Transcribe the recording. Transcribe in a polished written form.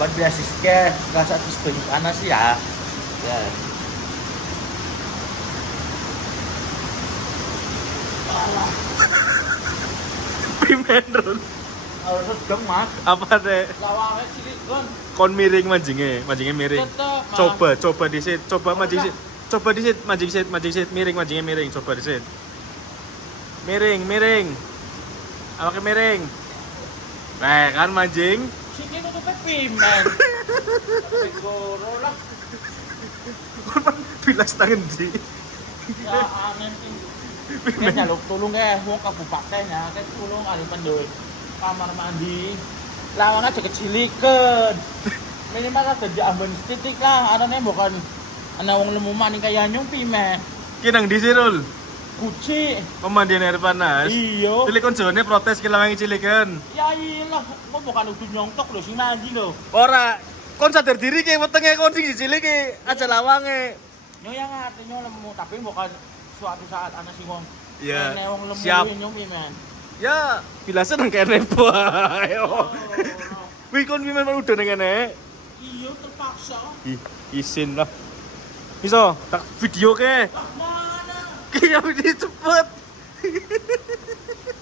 ban biasa ke nggak satu sebanyak panas ya. Ya. Alah, Pimen Ron. harus sedang mas. Apa deh? Lawangnya silikon. Kon miring mancingnya miring. Tetep, Mas. Coba disit, coba mancing sit. Coba disit, mancing sit, mancingnya miring, coba disit. Miring. Awake miring. Nah, kan mancing. Sini tutupnya pimen. Goro lah. Bilas tangan di. Ya aneh sih. Kayak nyaluk tulung kayak wong kabupaten ya, kayak tulung ada pendoi kamar mandi. Lawangan aja kecilikan. Minimal ada di ambon titik lah, ada nih bukan ana wong lemu maning kayak nyung pimen. Kinang di sirul. Guci. Pemandian air panas. Iyo. Silikon jone protes kilawangi cilikan. Ya iyalah, kok bukan udah nyontok lho sing mandi lho. Ora, kon sadar diri ke wetenge kon sing diciliki aja lawange. Nyong yang artinya lemu, tapi bukan suatu saat ana sing wong. Iya, Kene wong lemu siap. nyong pimen. Ya, bilasnya nang kene bae. Oh, Wih, kon pimen udah nang kene. iya terpaksa. Isin lah. Bisa tak video ke? Ah, mana? Kayak video cepet.